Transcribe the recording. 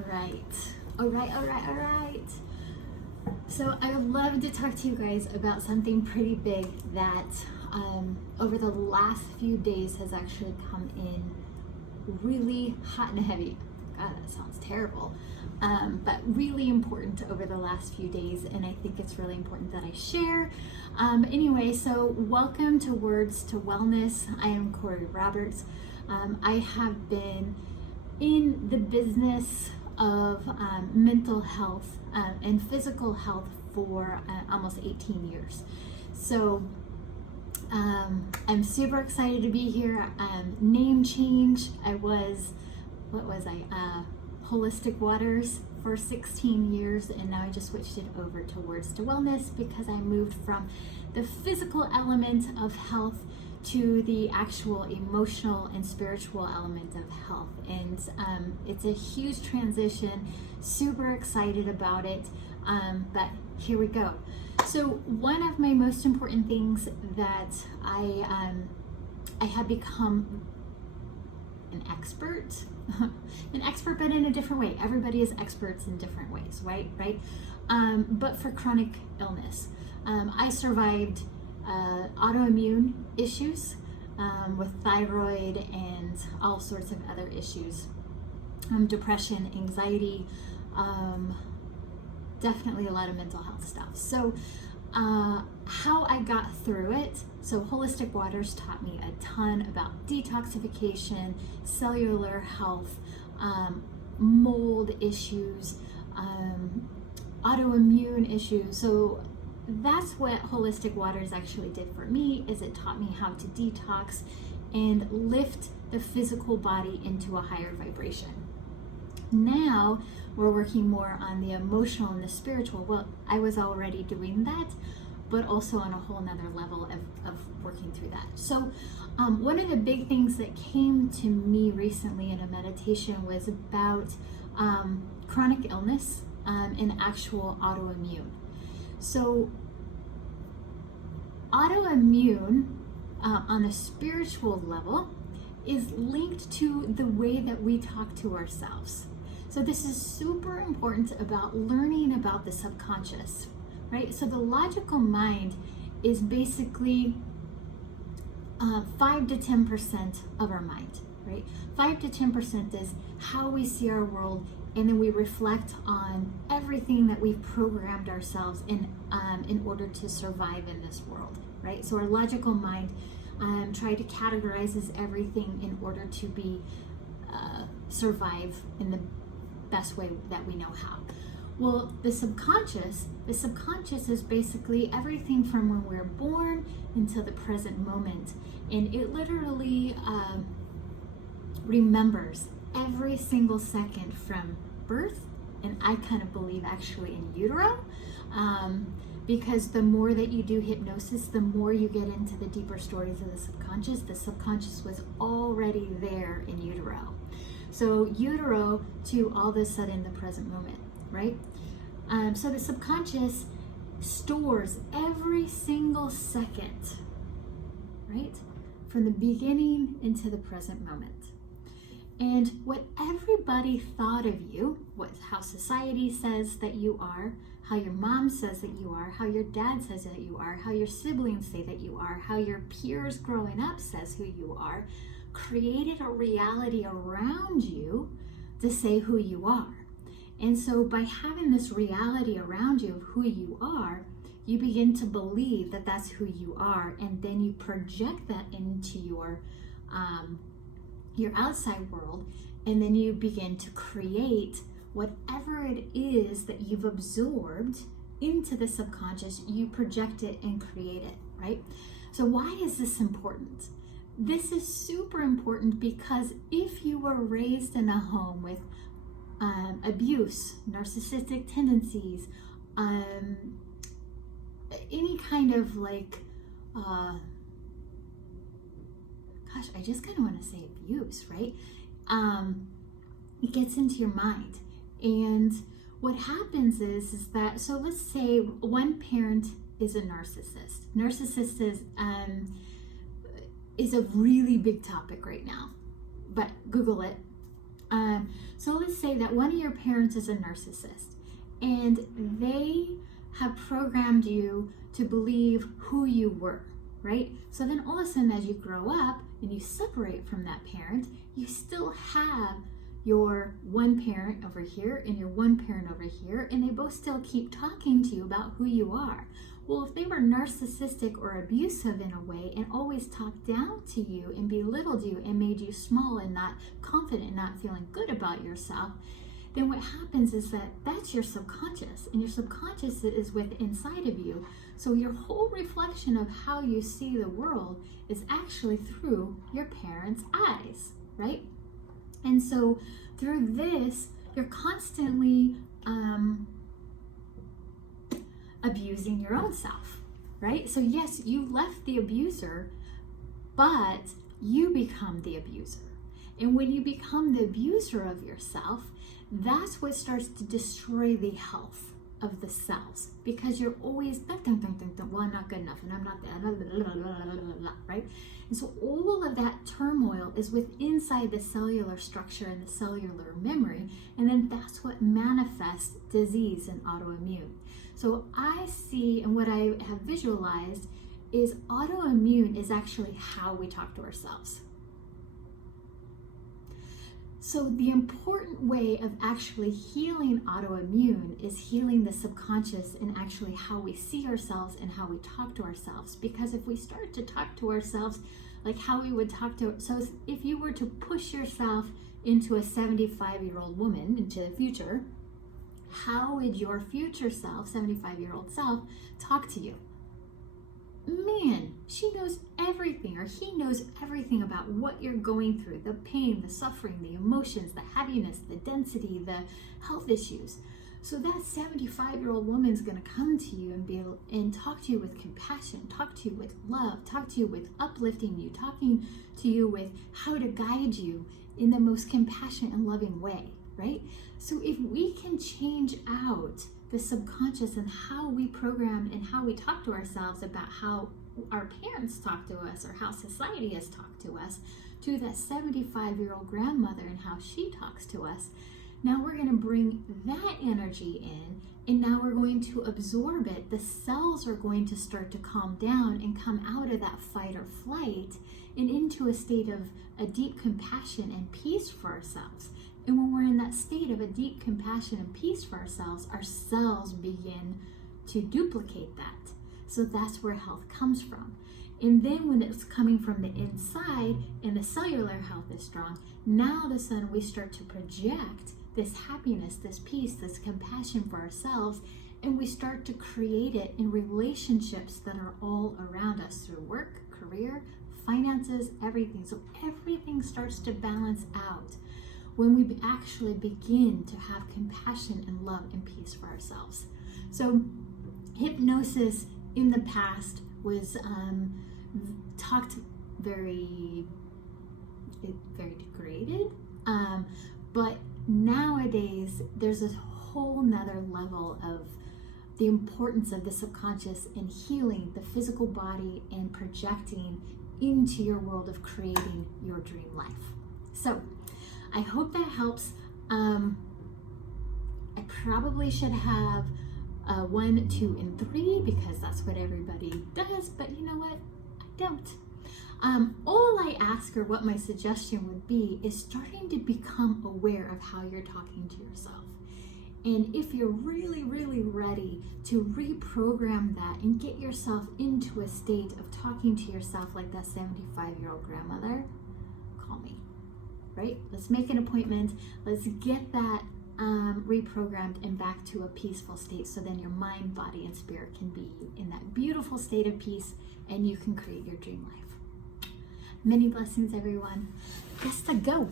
All right. So I would love to talk to you guys about something pretty big that over the last few days has actually come in really hot and heavy. God, that sounds terrible. But really important over the last few days, and I think it's really important that I share. Anyway, so welcome to Words to Wellness. I am Corey Roberts. I have been in the business of mental health and physical health for almost 18 years. So I'm super excited to be here. Name change. I was, Holistic Waters for 16 years, and now I just switched it over to Words to Wellness because I moved from the physical element of health to the actual emotional and spiritual element of health. And it's a huge transition, super excited about it, but here we go. So one of my most important things that I have become an expert but in a different way. Everybody is experts in different ways, right? But for chronic illness, I survived autoimmune issues with thyroid and all sorts of other issues, depression, anxiety, definitely a lot of mental health stuff. So how I got through it, so Holistic Waters taught me a ton about detoxification, cellular health, mold issues, autoimmune issues. So that's what Holistic Waters actually did for me, is it taught me how to detox and lift the physical body into a higher vibration. Now we're working more on the emotional and the spiritual. Well, I was already doing that, but also on a whole nother level of working through that. So one of the big things that came to me recently in a meditation was about chronic illness and actual autoimmune. So autoimmune on a spiritual level is linked to the way that we talk to ourselves. So this is super important about learning about the subconscious, right? So the logical mind is basically 5 to 10% of our mind, right? 5 to 10% is how we see our world, and then we reflect on everything that we've programmed ourselves in order to survive in this world, right? So our logical mind try to categorizes everything in order to be survive in the best way that we know how. Well, the subconscious is basically everything from when we're born until the present moment, and it literally remembers every single second from birth, and I kind of believe actually in utero, because the more that you do hypnosis, the more you get into the deeper stories of the subconscious. The subconscious was already there in utero. So utero to all of a sudden the present moment, right? So the subconscious stores every single second, right? From the beginning into the present moment. And what everybody thought of you, how society says that you are, how your mom says that you are, how your dad says that you are, how your siblings say that you are, how your peers growing up says who you are, created a reality around you to say who you are. And so by having this reality around you of who you are, you begin to believe that that's who you are, and then you project that into your outside world, and then you begin to create whatever it is that you've absorbed into the subconscious. You project it and create it, right? So why is this important? This is super important because if you were raised in a home with abuse, narcissistic tendencies, any kind of I just kind of want to say abuse, right? It gets into your mind. And what happens is that, so let's say one parent is a narcissist. Narcissist is a really big topic right now, but Google it. So let's say that one of your parents is a narcissist and they have programmed you to believe who you were, right? So then all of a sudden as you grow up and you separate from that parent, you still have your one parent over here and your one parent over here, and they both still keep talking to you about who you are. Well, if they were narcissistic or abusive in a way and always talked down to you and belittled you and made you small and not confident, not feeling good about yourself, then what happens is that that's your subconscious, and your subconscious is within inside of you. So your whole reflection of how you see the world is actually through your parents' eyes, right? And so through this, you're constantly abusing your own self, right? So yes, you left the abuser, but you become the abuser. And when you become the abuser of yourself, that's what starts to destroy the health of the cells, because you're always, well, I'm not good enough, and I'm not that, right? And so all of that turmoil is inside the cellular structure and the cellular memory, and then that's what manifests disease and autoimmune. So I see, and what I have visualized is autoimmune is actually how we talk to ourselves. So the important way of actually healing autoimmune is healing the subconscious and actually how we see ourselves and how we talk to ourselves. Because if we start to talk to ourselves like how we would talk to, so if you were to push yourself into a 75-year-old woman into the future, how would your future self, 75-year-old self, talk to you? Man, she knows everything, or he knows everything about what you're going through, the pain, the suffering, the emotions, the heaviness, the density, the health issues. So that 75-year-old woman's going to come to you and be able and talk to you with compassion, talk to you with love, talk to you with uplifting you, talking to you with how to guide you in the most compassionate and loving way, right? So if we can change out the subconscious and how we program and how we talk to ourselves about how our parents talk to us or how society has talked to us, to that 75-year-old grandmother and how she talks to us, now we're going to bring that energy in, and now we're going to absorb it. The cells are going to start to calm down and come out of that fight or flight and into a state of a deep compassion and peace for ourselves. And when we're in that state of a deep compassion and peace for ourselves, our cells begin to duplicate that. So that's where health comes from. And then when it's coming from the inside and the cellular health is strong, now all of a sudden we start to project this happiness, this peace, this compassion for ourselves, and we start to create it in relationships that are all around us through work, career, finances, everything. So everything starts to balance out when we actually begin to have compassion and love and peace for ourselves. So hypnosis in the past was talked very degraded, but nowadays there's a whole nother level of the importance of the subconscious in healing the physical body and projecting into your world of creating your dream life. So I hope that helps. I probably should have 1, 2, and 3 because that's what everybody does, but you know what? I don't. All I ask, or what my suggestion would be, is starting to become aware of how you're talking to yourself. And if you're really, really ready to reprogram that and get yourself into a state of talking to yourself like that 75-year-old grandmother, call me, right? Let's make an appointment. Let's get that reprogrammed and back to a peaceful state, so then your mind, body, and spirit can be in that beautiful state of peace and you can create your dream life. Many blessings, everyone. Let's go.